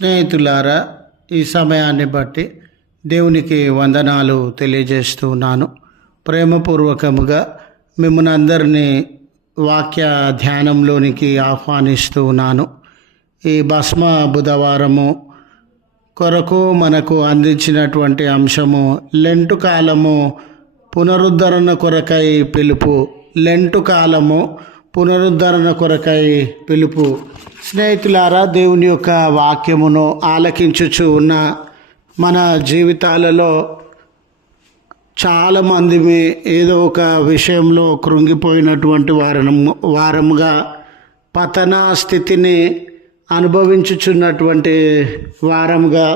స్నేహితులారా, ఈ సమయాన్ని బట్టి దేవునికి వందనాలు తెలియజేస్తున్నాను. ప్రేమపూర్వకముగా మిమ్మల్ని అందరినీ వాక్య ధ్యానంలోనికి ఆహ్వానిస్తున్నాను. ఈ భస్మ బుధవారము కొరకు మనకు అందించినటువంటి అంశము లెంటు కాలము పునరుద్ధరణ కొరకై పిలుపు. లెంటు కాలము పునరుద్ధరణ కొరకై పిలుపు. స్నేహితులారా, దేవుని యొక్క వాక్యమును ఆలకించుచు ఉన్న మన జీవితాలలో చాలామంది ఏదో ఒక విషయంలో కృంగిపోయినటువంటి వారముగా పతన స్థితిని అనుభవించుచున్నటువంటి వారముగా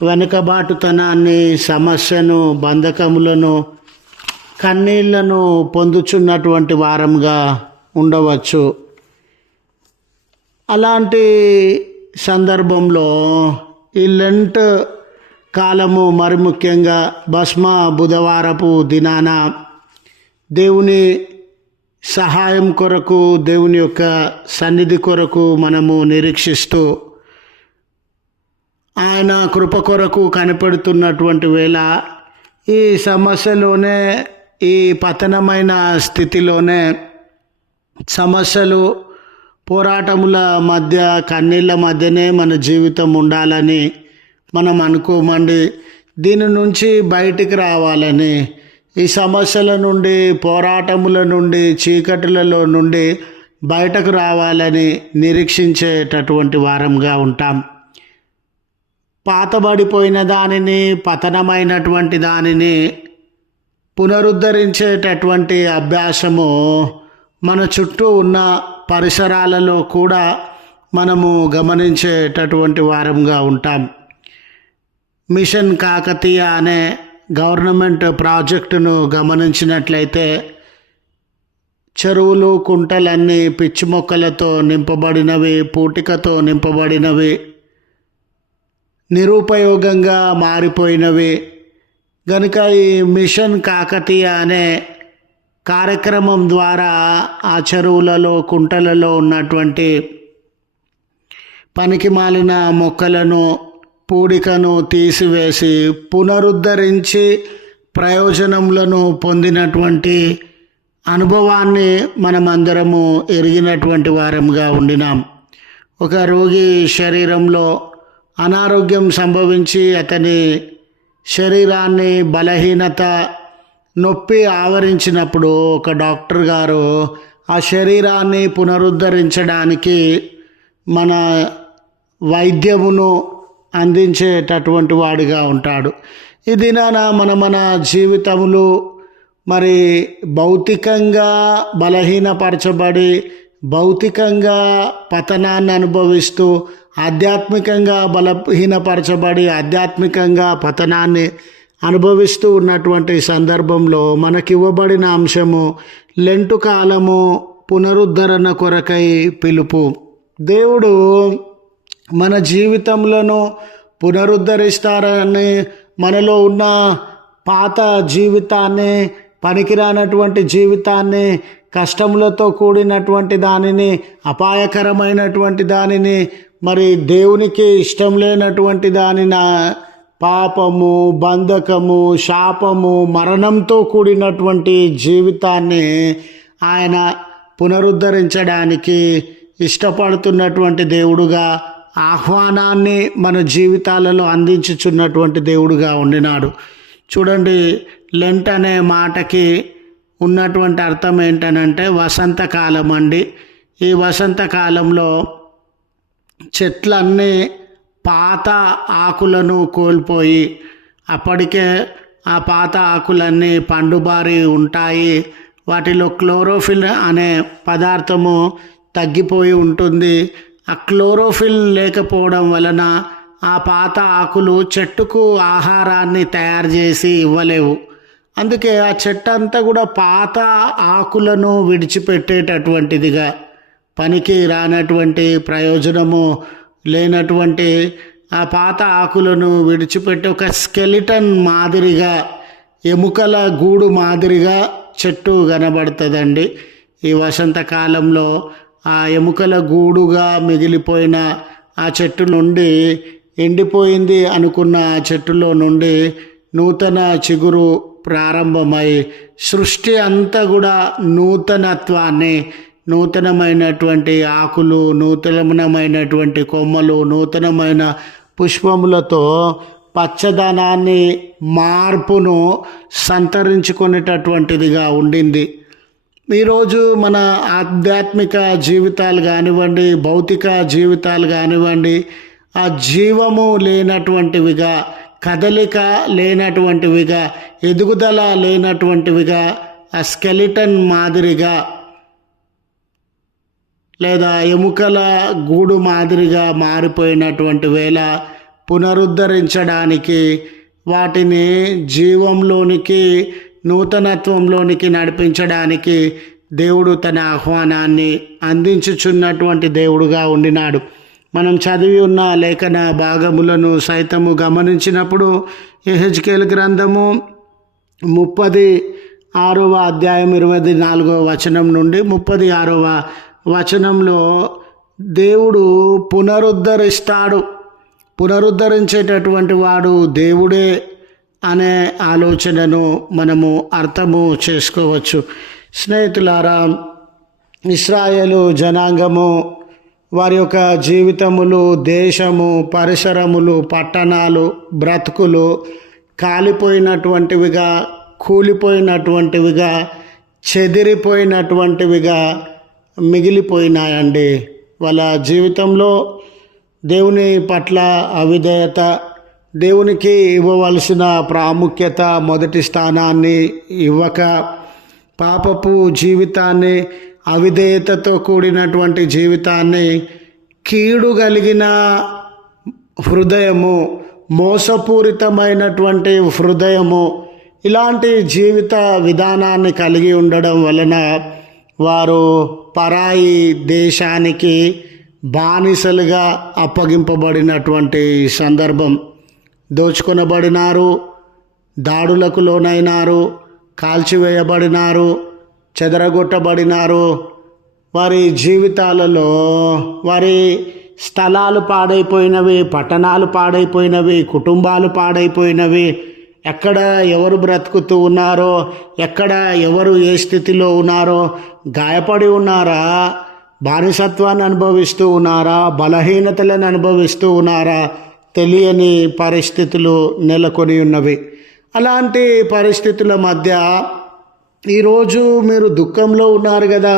వెనుకబాటుతనాన్ని, సమస్యను, బంధకములను, కన్నీళ్లను పొందుచున్నటువంటి వారముగా ఉండవచ్చు. అలాంటి సందర్భంలో ఈ లెంట్ కాలము, మరి ముఖ్యంగా భస్మ బుధవారపు దినాన దేవుని సహాయం కొరకు, దేవుని యొక్క సన్నిధి కొరకు మనము నిరీక్షిస్తూ ఆయన కృప కొరకు కనిపెడుతున్నటువంటి వేళ ఈ సమస్యలోనే, ఈ పతనమైన స్థితిలోనే, సమస్యలు, పోరాటముల మధ్య, కన్నీళ్ళ మధ్యనే మన జీవితం ఉండాలని మనం అనుకోమండి. దీని నుంచి బయటికి రావాలని, ఈ సమస్యల నుండి, పోరాటముల నుండి, చీకటిలలో నుండి బయటకు రావాలని నిరీక్షించేటటువంటి వారంగా ఉంటాం. పాతబడిపోయిన దానిని, పతనమైనటువంటి దానిని పునరుద్ధరించేటటువంటి అభ్యాసము మన చుట్టూ ఉన్న పరిసరాలలో కూడా మనము గమనించేటటువంటి వారంగా ఉంటాం. మిషన్ కాకతీయ అనే గవర్నమెంట్ ప్రాజెక్టును గమనించినట్లయితే చెరువులు, కుంటలన్నీ పిచ్చి మొక్కలతో నింపబడినవి, పూటికతో నింపబడినవి, నిరుపయోగంగా మారిపోయినవి. కనుక ఈ మిషన్ కాకతీయ అనే కార్యక్రమం ద్వారా ఆ చెరువులలో, కుంటలలో ఉన్నటువంటి పనికిమాలిన మొక్కలను, పూడికను తీసివేసి పునరుద్ధరించి ప్రయోజనములను పొందినటువంటి అనుభవాన్ని మనమందరము ఎరిగినటువంటి వారంగా ఉండినాం. ఒక రోగి శరీరంలో అనారోగ్యం సంభవించి అతని శరీరాన్ని బలహీనత, నొప్పి ఆవరించినప్పుడు ఒక డాక్టర్ గారు ఆ శరీరాన్ని పునరుద్ధరించడానికి మన వైద్యమును అందించేటటువంటి వాడిగా ఉంటాడు. ఈ దినాన మన జీవితములు మరి భౌతికంగా బలహీనపరచబడి, భౌతికంగా పతనాన్ని అనుభవిస్తూ, ఆధ్యాత్మికంగా బలహీనపరచబడి, ఆధ్యాత్మికంగా పతనాన్ని అనుభవిస్తూ ఉన్నటువంటి సందర్భంలో మనకివ్వబడిన అంశము లెంటు కాలము పునరుద్ధరణ కొరకై పిలుపు. దేవుడు మన జీవితంలో పునరుద్ధరిస్తారని, మనలో ఉన్న పాత జీవితాన్ని, పనికిరానటువంటి జీవితాన్ని, కష్టములతో కూడినటువంటి దానిని, అపాయకరమైనటువంటి దానిని, మరి దేవునికి ఇష్టం లేనటువంటి దానిని, పాపము, బంధకము, శాపము, మరణంతో కూడినటువంటి జీవితాన్ని ఆయన పునరుద్ధరించడానికి ఇష్టపడుతున్నటువంటి దేవుడుగా, ఆహ్వానాన్ని మన జీవితాలలో అందించుచున్నటువంటి దేవుడుగా ఉండినాడు. చూడండి, లెంట్ అనే మాటకి ఉన్నటువంటి అర్థం ఏంటనంటే వసంతకాలం అండి. ఈ వసంతకాలంలో చెట్లన్నీ పాత ఆకులను కోల్పోయి, అప్పటికే ఆ పాత ఆకులన్నీ పండుబారి ఉంటాయి. వాటిలో క్లోరోఫిల్ అనే పదార్థము తగ్గిపోయి ఉంటుంది. ఆ క్లోరోఫిల్ లేకపోవడం వలన ఆ పాత ఆకులు చెట్టుకు ఆహారాన్ని తయారు చేసి ఇవ్వలేవు. అందుకే ఆ చెట్టు అంతా కూడా పాత ఆకులను విడిచిపెట్టేటటువంటిదిగా, పనికి రానటువంటి, ప్రయోజనము లేనటువంటి ఆ పాత ఆకులను విడిచిపెట్టి ఒక స్కెలిటన్ మాదిరిగా, ఎముకల గూడు మాదిరిగా చెట్టు కనబడుతుందండి. ఈ వసంతకాలంలో ఆ ఎముకల గూడుగా మిగిలిపోయిన ఆ చెట్టు నుండి ఎండిపోయింది అనుకున్న ఆ చెట్టులో నుండి నూతన చిగురు ప్రారంభమై సృష్టి అంతా కూడా నూతనత్వాన్ని, నూతనమైనటువంటి ఆకులు, నూతనమైనటువంటి కొమ్మలు, నూతనమైన పుష్పములతో పచ్చదనాన్ని, మార్పును సంతరించుకునేటటువంటిదిగా ఉండింది. ఈరోజు మన ఆధ్యాత్మిక జీవితాలు కానివ్వండి, భౌతిక జీవితాలు కానివ్వండి, ఆ జీవము లేనటువంటివిగా, కదలిక లేనటువంటివిగా, ఎదుగుదల లేనటువంటివిగా, ఆ స్కెలిటన్ మాదిరిగా లేదా ఎముకల గూడు మాదిరిగా మారిపోయినటువంటి వేళ పునరుద్ధరించడానికి, వాటిని జీవంలోనికి, నూతనత్వంలోనికి నడిపించడానికి దేవుడు తన ఆహ్వానాన్ని అందించుచున్నటువంటి దేవుడుగా ఉండినాడు. మనం చదివి ఉన్న లేఖన భాగములను సైతము గమనించినప్పుడు యెహెజ్కేలు గ్రంథము 36వ అధ్యాయం 24వ వచనం నుండి 36వ వచనంలో దేవుడు పునరుద్ధరించేటటువంటి వాడు దేవుడే అనే ఆలోచనను మనము అర్థము చేసుకోవచ్చు. స్నేహితులారా, ఇశ్రాయేలు జనాంగము వారి యొక్క జీవితములు, దేశము, పరిసరములు, పట్టణాలు, బ్రతుకులు కాలిపోయినటువంటివిగా, కూలిపోయినటువంటివిగా, చెదిరిపోయినటువంటివిగా మిగిలిపోయినాయండి. వాళ్ళ జీవితంలో దేవుని పట్ల అవిధేయత, దేవునికి ఇవ్వవలసిన ప్రాముఖ్యత, మొదటి స్థానాన్ని ఇవ్వక, పాపపు జీవితాన్ని, అవిధేయతతో కూడినటువంటి జీవితాన్ని, కీడు కలిగిన హృదయము, మోసపూరితమైనటువంటి హృదయము, ఇలాంటి జీవిత విధానాన్ని కలిగి ఉండడం వలన వారు పరాయి దేశానికి బానిసలుగా అప్పగింపబడినటువంటి సందర్భం. దోచుకొనబడినారు, దాడులకు లోనైనారు, కాల్చివేయబడినారు, చెదరగొట్టబడినారు. వారి జీవితాలలో వారి స్థలాలు పాడైపోయినవి, పట్టణాలు పాడైపోయినవి, కుటుంబాలు పాడైపోయినవి. ఎక్కడ ఎవరు బ్రతుకుతూ ఉన్నారో, ఎక్కడ ఎవరు ఏ స్థితిలో ఉన్నారో, గాయపడి ఉన్నారా, బానిసత్వాన్ని అనుభవిస్తూ ఉన్నారా, బలహీనతలను అనుభవిస్తూ ఉన్నారా, తెలియని పరిస్థితులు నెలకొని ఉన్నవి. అలాంటి పరిస్థితుల మధ్య ఈరోజు మీరు దుఃఖంలో ఉన్నారు కదా,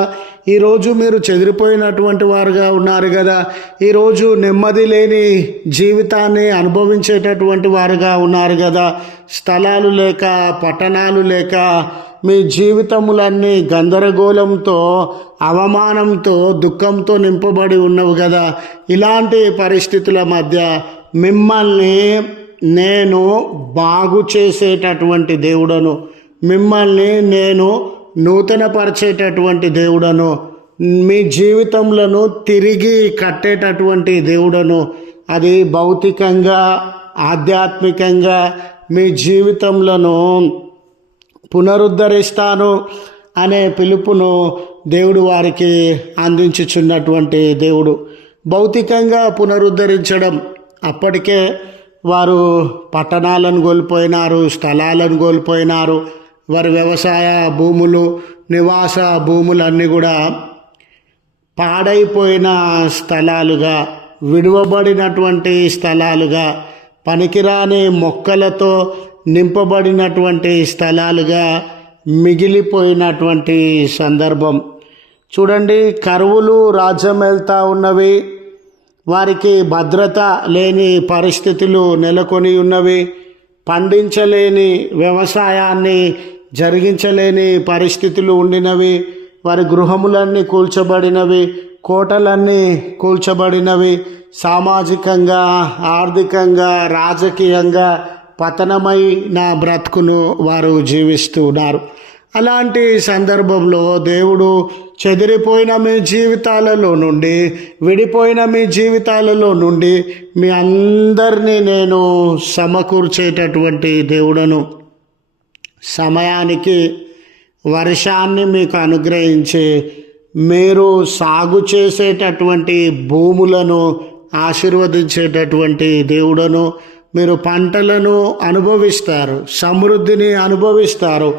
ఈరోజు మీరు చెదిరిపోయినటువంటి వారుగా ఉన్నారు కదా, ఈరోజు నెమ్మది లేని జీవితాన్ని అనుభవించేటటువంటి వారుగా ఉన్నారు కదా, స్థలాలు లేక, పట్టణాలు లేక, మీ జీవితములన్నీ గందరగోళంతో, అవమానంతో, దుఃఖంతో నింపబడి ఉన్నవి కదా. ఇలాంటి పరిస్థితుల మధ్య మిమ్మల్ని నేను బాగు చేసేటటువంటి దేవుడను, మిమ్మల్ని నేను నూతనపరిచేటటువంటి దేవుడను, మీ జీవితములను తిరిగి కట్టేటటువంటి దేవుడను. అది భౌతికంగా, ఆధ్యాత్మికంగా మీ జీవితములను పునరుద్ధరిస్తాను అనే పిలుపును దేవుడు వారికి అందించుచున్నటువంటి దేవుడు. భౌతికంగా పునరుద్ధరించడం, అప్పటికే వారు పట్టణాలను కోల్పోయినారు, స్థలాలను కోల్పోయినారు. వారి వ్యవసాయ భూములు, నివాస భూములన్నీ కూడా పాడైపోయిన స్థలాలుగా, విడువబడినటువంటి స్థలాలుగా, పనికిరాని మొక్కలతో నింపబడినటువంటి స్థలాలుగా మిగిలిపోయినటువంటి సందర్భం. చూడండి, కరువులు రాజ్యం వెళ్తూ ఉన్నవి, వారికి భద్రత లేని పరిస్థితులు నెలకొని ఉన్నవి, పండించలేని, వ్యవసాయాన్ని జరిగించలేని పరిస్థితులు ఉండినవి, వారి గృహములన్నీ కూల్చబడినవి, కోటలన్నీ కూల్చబడినవి, సామాజికంగా, ఆర్థికంగా, రాజకీయంగా పతనమైన బ్రతుకును వారు జీవిస్తూ ఉన్నారు. అలాంటి సందర్భంలో దేవుడు చెదిరిపోయిన మీ జీవితాలలో నుండి, విడిపోయిన మీ జీవితాలలో నుండి మీ అందరినీ నేను సమకూర్చేటటువంటి దేవుడను, సమయానికి వర్షాన్ని మీకు అనుగ్రహించి మీరు సాగు చేసేటటువంటి భూములను ఆశీర్వదించేటటువంటి దేవుడను. మీరు పంటలను అనుభవిస్తారు, సమృద్ధిని అనుభవిస్తారు,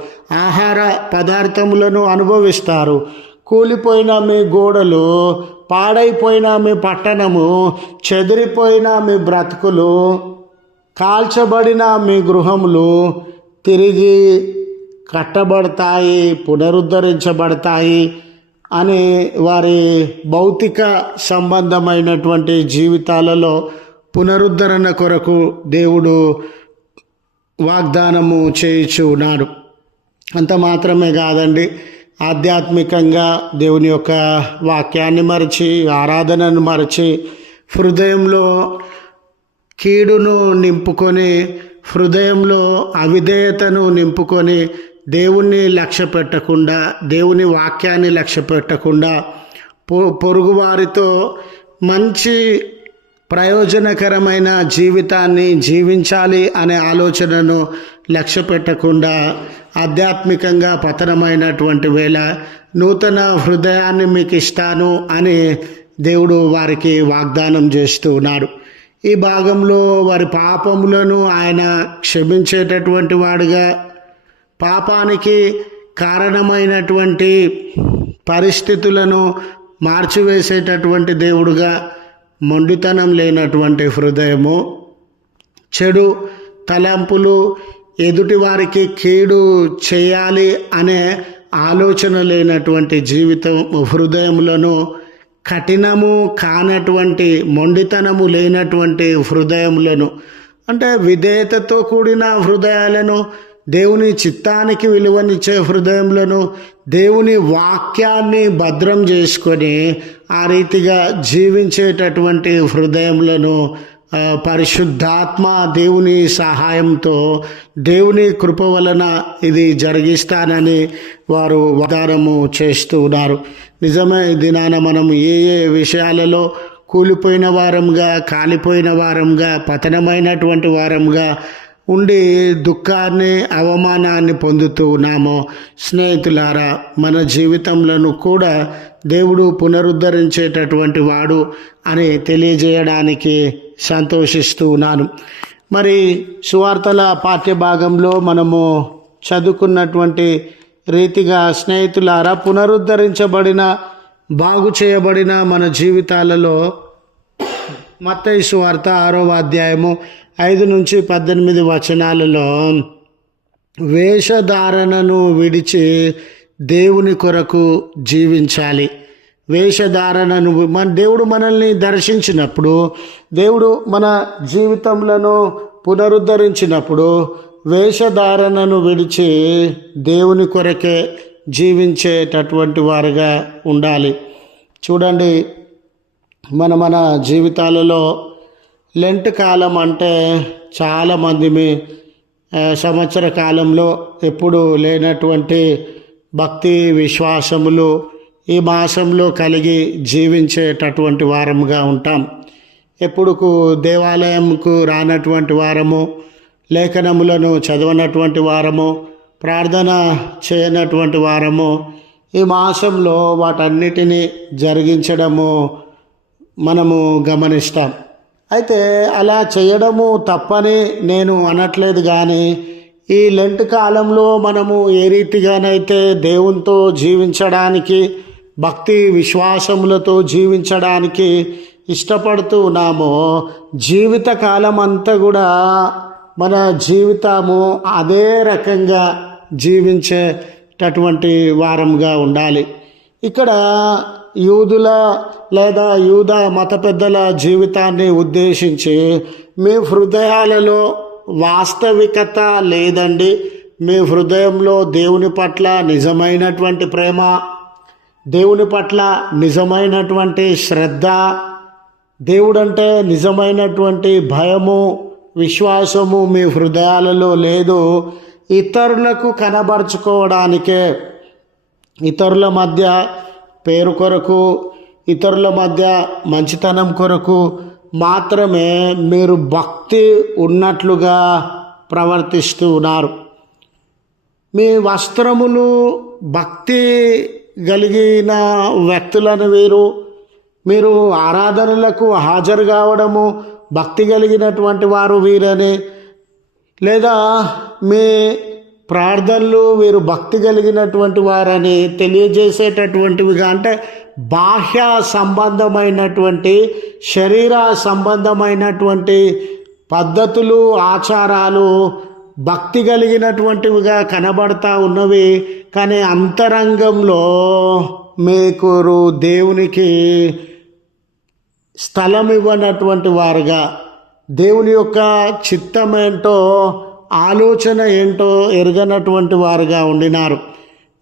ఆహార పదార్థములను అనుభవిస్తారు. కూలిపోయిన మీ గోడలు, పాడైపోయిన మీ పట్టణము, చెదిరిపోయిన మీ బ్రతుకులు, కాల్చబడిన మీ గృహములు తిరిగి కట్టబడతాయి, పునరుద్ధరించబడతాయి అని వారి భౌతిక సంబంధమైనటువంటి జీవితాలలో పునరుద్ధరణ కొరకు దేవుడు వాగ్దానము చేయుచు ఉన్నాడు. అంత మాత్రమే కాదండి, ఆధ్యాత్మికంగా దేవుని యొక్క వాక్యాన్ని మరచి, ఆరాధనను మరచి, హృదయంలో కీడును నింపుకొని, హృదయంలో అవిధేయతను నింపుకొని, దేవుణ్ణి లక్ష్య పెట్టకుండా, దేవుని వాక్యాన్ని లక్ష్య పెట్టకుండా, పొరుగువారితో మంచి ప్రయోజనకరమైన జీవితాన్ని జీవించాలి అనే ఆలోచనను లక్ష్య పెట్టకుండా ఆధ్యాత్మికంగా పతనమైనటువంటి వేళ నూతన హృదయాన్ని మీకు ఇస్తాను అని దేవుడు వారికి వాగ్దానం చేస్తూ ఉన్నాడు. ఈ భాగంలో వారి పాపములను ఆయన క్షమించేటటువంటి వాడుగా, పాపానికి కారణమైనటువంటి పరిస్థితులను మార్చివేసేటటువంటి దేవుడుగా, మొండితనం లేనటువంటి హృదయము, చెడు తలంపులు, ఎదుటి వారికి కీడు చేయాలి అనే ఆలోచన లేనటువంటి జీవితం, హృదయములను కఠినము కానటువంటి, మొండితనము లేనటువంటి హృదయములను, అంటే విధేయతతో కూడిన హృదయాలను, దేవుని చిత్తానికి విలువనిచ్చే హృదయములను, దేవుని వాక్యాన్ని భద్రం చేసుకొని ఆ రీతిగా జీవించేటటువంటి హృదయములను పరిశుద్ధాత్మ దేవుని సహాయంతో, దేవుని కృప వలన ఇది జరిగిస్తానని వారు వాగ్దానము చేస్తూ ఉన్నారు. నిజమే, ఈ దినాన మనం ఏ ఏ విషయాలలో కూలిపోయిన వారంగా, కాలిపోయిన వారంగా, పతనమైనటువంటి వారంగా ఉండి దుఃఖాన్ని, అవమానాన్ని పొందుతూ ఉన్నామో, స్నేహితులారా, మన జీవితంలో కూడా దేవుడు పునరుద్ధరించేటటువంటి వాడు అని తెలియజేయడానికి సంతోషిస్తూ ఉన్నాను. మరి సువార్తల పాఠ్యభాగంలో మనము చదువుకున్నటువంటి రీతిగా స్నేహితులారా, పునరుద్ధరించబడిన, బాగు చేయబడిన మన జీవితాలలో మత్తయి సువార్త 6వ అధ్యాయము 5-18 వచనాలలో వేషధారణను విడిచి దేవుని కొరకు జీవించాలి. వేషధారణను, దేవుడు మనల్ని దర్శించినప్పుడు, దేవుడు మన జీవితంలో పునరుద్ధరించినప్పుడు వేషధారణను విడిచి దేవుని కొరకే జీవించేటటువంటి వారుగా ఉండాలి. చూడండి, మన జీవితాలలో లెంట్ కాలం అంటే చాలామంది సంవత్సర కాలంలో ఎప్పుడు లేనటువంటి భక్తి విశ్వాసములు ఈ మాసంలో కలిగి జీవించేటటువంటి వారముగా ఉంటాం. ఎప్పుడుకు దేవాలయంకు రానటువంటి వారము, లేఖనములను చదవనటువంటి వారము, ప్రార్థన చేయనటువంటి వారము, ఈ మాసంలో వాటన్నిటినీ జరిగించడము మనము గమనిస్తాం. అయితే అలా చేయడము తప్పని నేను అనట్లేదు, కానీ ఈ లెంట్ కాలంలో మనము ఏ రీతిగానైతే దేవునితో జీవించడానికి, భక్తి విశ్వాసములతో జీవించడానికి ఇష్టపడుతూ ఉన్నామో, జీవితకాలం అంతా కూడా మన జీవితము అదే రకంగా జీవించేటటువంటి వారంగా ఉండాలి. ఇక్కడ యూదుల లేదా యూద మత పెద్దల జీవితాన్ని ఉద్దేశించి, మీ హృదయాలలో వాస్తవికత లేదండి, మీ హృదయంలో దేవుని పట్ల నిజమైనటువంటి ప్రేమ, దేవుని పట్ల నిజమైనటువంటి శ్రద్ధ, దేవుడంటే నిజమైనటువంటి భయము, విశ్వాసము మీ హృదయాలలో లేదు. ఇతరులకు కనబరుచుకోవడానికే, ఇతరుల మధ్య పేరు కొరకు, ఇతరుల మధ్య మంచితనం కొరకు మాత్రమే మీరు భక్తి ఉన్నట్లుగా ప్రవర్తిస్తూ ఉన్నారు. మీ వస్త్రములు భక్తి కలిగిన వ్యక్తులను వీరు, మీరు ఆరాధనలకు హాజరు కావడము భక్తి కలిగినటువంటి వారు వీరని, లేదా మీ ప్రార్థనలు వీరు భక్తి కలిగినటువంటి వారని తెలియజేసేటటువంటివిగా, అంటే బాహ్య సంబంధమైనటువంటి శరీర సంబంధమైనటువంటి పద్ధతులు ఆచారాలు భక్తి కలిగినటువంటివిగా కనబడతా ఉన్నవి, కానీ అంతరంగంలో మీకు దేవునికి స్థలం ఇవ్వనటువంటి వారుగా, దేవుని యొక్క చిత్తం ఏంటో ఆలోచన ఏంటో ఎరగనటువంటి వారుగా ఉండినారు.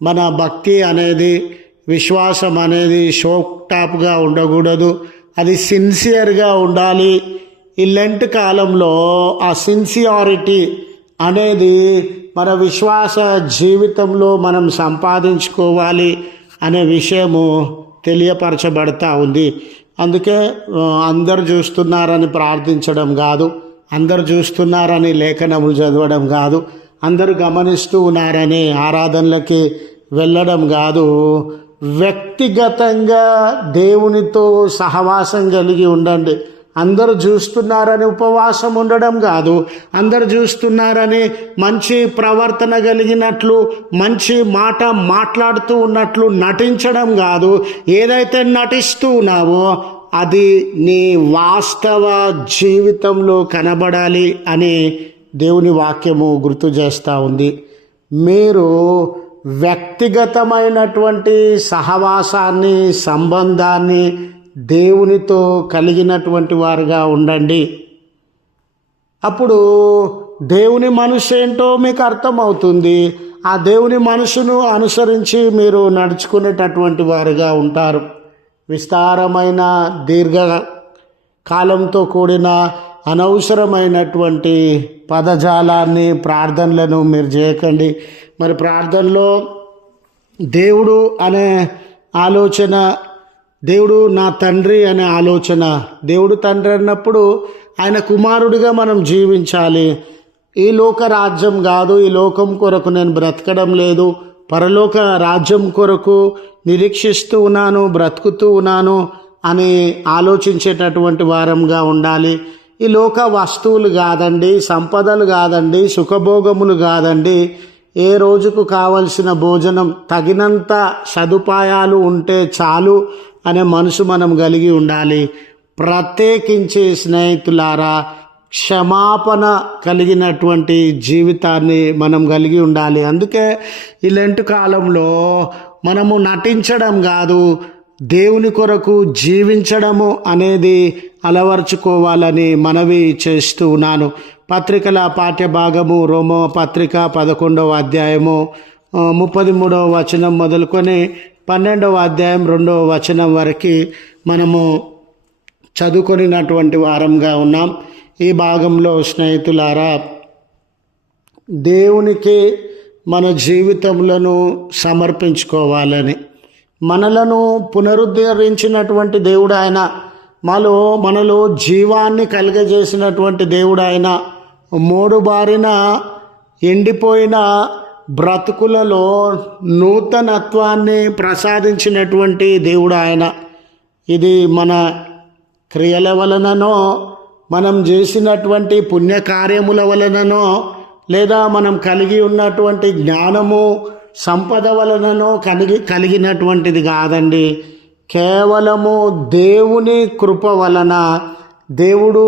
మన భక్తి అనేది, విశ్వాసం అనేది షో టాప్గా ఉండకూడదు, అది సిన్సియర్గా ఉండాలి. ఈ లెంట్ కాలంలో ఆ సిన్సియారిటీ అనేది మన విశ్వాస జీవితంలో మనం సంపాదించుకోవాలి అనే విషయము తెలియపరచబడతా ఉంది. అందుకే అందరు చూస్తున్నారని ప్రార్థించడం కాదు, అందరు చూస్తున్నారని లేఖనములు చదవడం కాదు, అందరూ గమనిస్తూ ఉన్నారని ఆరాధనలకి వెళ్ళడం కాదు. వ్యక్తిగతంగా దేవునితో సహవాసం కలిగి ఉండండి. అందరూ చూస్తున్నారని ఉపవాసం ఉండడం కాదు, అందరు చూస్తున్నారని మంచి ప్రవర్తన కలిగినట్లు మంచి మాట మాట్లాడుతూ ఉన్నట్లు నటించడం కాదు. ఏదైతే నటిస్తూ ఉన్నావో అది నీ వాస్తవ జీవితంలో కనబడాలి అని దేవుని వాక్యము గుర్తు చేస్తూ ఉంది. మీరు వ్యక్తిగతమైనటువంటి సహవాసాన్ని, సంబంధాన్ని దేవునితో కలిగినటువంటి వారుగా ఉండండి. అప్పుడు దేవుని మనసు ఏంటో మీకు అర్థమవుతుంది. ఆ దేవుని మనసును అనుసరించి మీరు నడుచుకునేటటువంటి వారుగా ఉంటారు. విస్తారమైన దీర్ఘ కాలంతో కూడిన అనవసరమైనటువంటి పదజాలాన్ని, ప్రార్థనలను మీరు చేయకండి. మరి ప్రార్థనలో దేవుడు అనే ఆలోచన, దేవుడు నా తండ్రి అనే ఆలోచన, దేవుడు తండ్రి అన్నప్పుడు ఆయన కుమారుడిగా మనం జీవించాలి. ఈ లోక రాజ్యం కాదు, ఈ లోకం కొరకు నేను బ్రతకడం లేదు, పరలోక రాజ్యం కొరకు నిరీక్షిస్తూ ఉన్నాను, బ్రతుకుతూ ఉన్నాను అని ఆలోచించేటటువంటి వారంగా ఉండాలి. ఈ లోక వస్తువులు కాదండి, సంపదలు కాదండి, సుఖభోగములు కాదండి, ఏ రోజుకు కావలసిన భోజనం, తగినంత సదుపాయాలు ఉంటే చాలు అనే మనసు మనం కలిగి ఉండాలి. ప్రత్యేకించి స్నేహితులారా, క్షమాపణ కలిగినటువంటి జీవితాన్ని మనం కలిగి ఉండాలి. అందుకే ఈ లెంట్ కాలంలో మనము నటించడం కాదు, దేవుని కొరకు జీవించడము అనేది అలవర్చుకోవాలని మనవి చేస్తూ ఉన్నాను. పత్రికల పాఠ్యభాగము రోమో పత్రిక 11వ అధ్యాయము 33వ వచనం మొదలుకొని 12వ అధ్యాయం 2వ వచనం వరకు మనము చదువుకొనినటువంటి వారంగా ఉన్నాం. ఈ భాగంలో స్నేహితులారా, దేవునికి మన జీవితములను సమర్పించుకోవాలని, మనలను పునరుద్ధరించినటువంటి దేవుడు ఆయన, మనలో జీవాన్ని కలుగజేసినటువంటి దేవుడు ఆయన, మోడుబారిన ఎండిపోయిన బ్రతుకులలో నూతనత్వాన్ని ప్రసాదించినటువంటి దేవుడు ఆయన. ఇది మన క్రియల వలననో, మనం చేసినటువంటి పుణ్యకార్యముల వలననో, లేదా మనం కలిగి ఉన్నటువంటి జ్ఞానము సంపద వలననో కలిగినటువంటిది కాదండి. కేవలము దేవుని కృప వలన, దేవుడు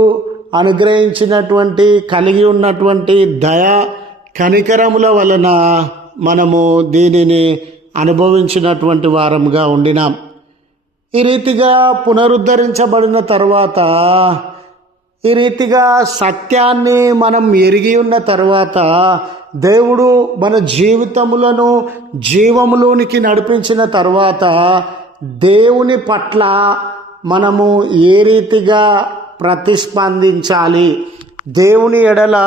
అనుగ్రహించినటువంటి కలిగి ఉన్నటువంటి దయ కనికరముల వలన మనము దీనిని అనుభవించినటువంటి వారముగా ఉండినాం. ఈ రీతిగా పునరుద్ధరించబడిన తర్వాత, ఈ రీతిగా సత్యాన్ని మనం ఎరిగి ఉన్న తర్వాత, దేవుడు మన జీవితములను జీవములోనికి నడిపించిన తర్వాత, దేవుని పట్ల మనము ఏ రీతిగా ప్రతిస్పందించాలి, దేవుని ఎడల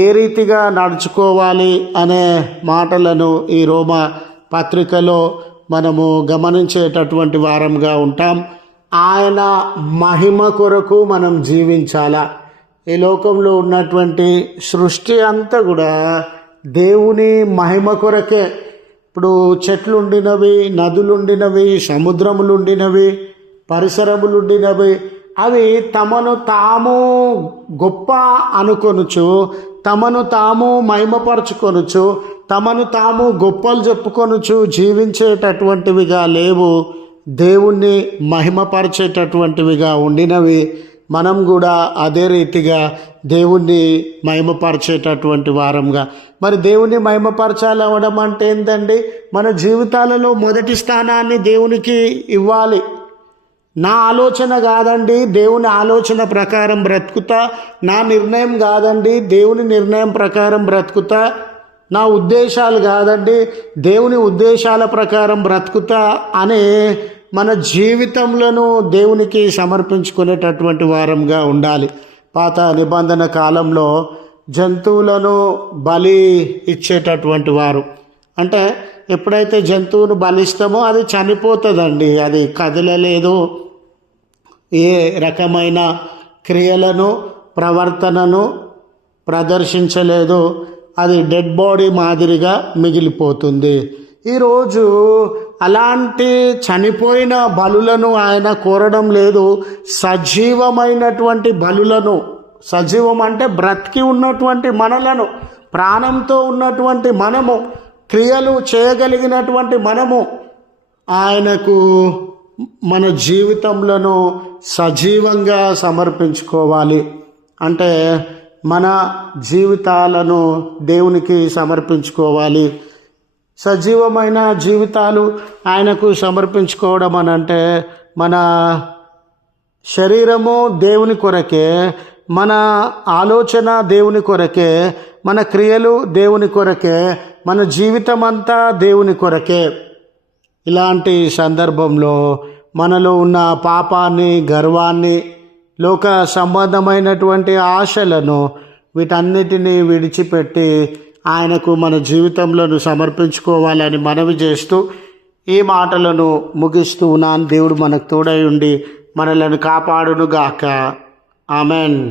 ఏ రీతిగా నడుచుకోవాలి అనే మాటలను ఈ రోమ పత్రికలో మనము గమనించేటటువంటి వారంగా ఉంటాం. ఆయన మహిమ కొరకు మనం జీవించాలా. ఈ లోకంలో ఉన్నటువంటి సృష్టి అంతా కూడా దేవుని మహిమ కొరకే. ఇప్పుడు చెట్లు ఉండినవి, నదులు ఉండినవి, సముద్రములు ఉండినవి, పరిసరములుండినవి అవి తమను తాము గొప్ప అనుకొనుచు, తమను తాము మహిమపరచుకొనుచు, తమను తాము గొప్పలు చెప్పుకొనుచు జీవించేటటువంటివిగా లేవు, దేవుణ్ణి మహిమపరిచేటటువంటివిగా ఉండినవి. మనం కూడా అదే రీతిగా దేవుణ్ణి మహిమపరిచేటటువంటి వారంగా. మరి దేవుణ్ణి మహిమపరచాలి అవ్వడం అంటే ఏంటండి? మన జీవితాలలో మొదటి స్థానాన్ని దేవునికి ఇవ్వాలి. నా ఆలోచన కాదండి, దేవుని ఆలోచన ప్రకారం బ్రతుకుతా. నా నిర్ణయం కాదండి, దేవుని నిర్ణయం ప్రకారం బ్రతుకుతా. నా ఉద్దేశాలు కాదండి, దేవుని ఉద్దేశాల ప్రకారం బ్రతుకుతా అనే మన జీవితంలో దేవునికి సమర్పించుకునేటటువంటి వారంగా ఉండాలి. పాత నిబంధన కాలంలో జంతువులను బలి ఇచ్చేటటువంటి వారు. అంటే ఎప్పుడైతే జంతువును బలిస్తామో అది చనిపోతుందండి, అది కదలలేదు, ఏ రకమైన క్రియలను ప్రవర్తనను ప్రదర్శించలేదు, అది డెడ్ బాడీ మాదిరిగా మిగిలిపోతుంది. ఈరోజు అలాంటి చనిపోయిన బలులను ఆయన కోరడం లేదు. సజీవమైనటువంటి బలులను, సజీవం అంటే బ్రతికి ఉన్నటువంటి మనలను, ప్రాణంతో ఉన్నటువంటి మనము, క్రియలు చేయగలిగినటువంటి మనము ఆయనకు మన జీవితంలో సజీవంగా సమర్పించుకోవాలి. అంటే మన జీవితాలను దేవునికి సమర్పించుకోవాలి. సజీవమైన జీవితాలు ఆయనకు సమర్పించుకోవడం అని అంటే మన శరీరము దేవుని కొరకే, మన ఆలోచన దేవుని కొరకే, మన క్రియలు దేవుని కొరకే, మన జీవితం అంతా దేవుని కొరకే. ఇలాంటి సందర్భంలో మనలో ఉన్న పాపాన్ని, గర్వాన్ని, లోక సంబంధమైనటువంటి ఆశలను, వీటన్నిటినీ విడిచిపెట్టి ఆయనకు మన జీవితంలో సమర్పించుకోవాలని మనవి చేస్తూ ఈ మాటలను ముగిస్తూ ఉన్నాను. దేవుడు మనకు తోడై ఉండి మనలను కాపాడునుగాక. ఆమెన్.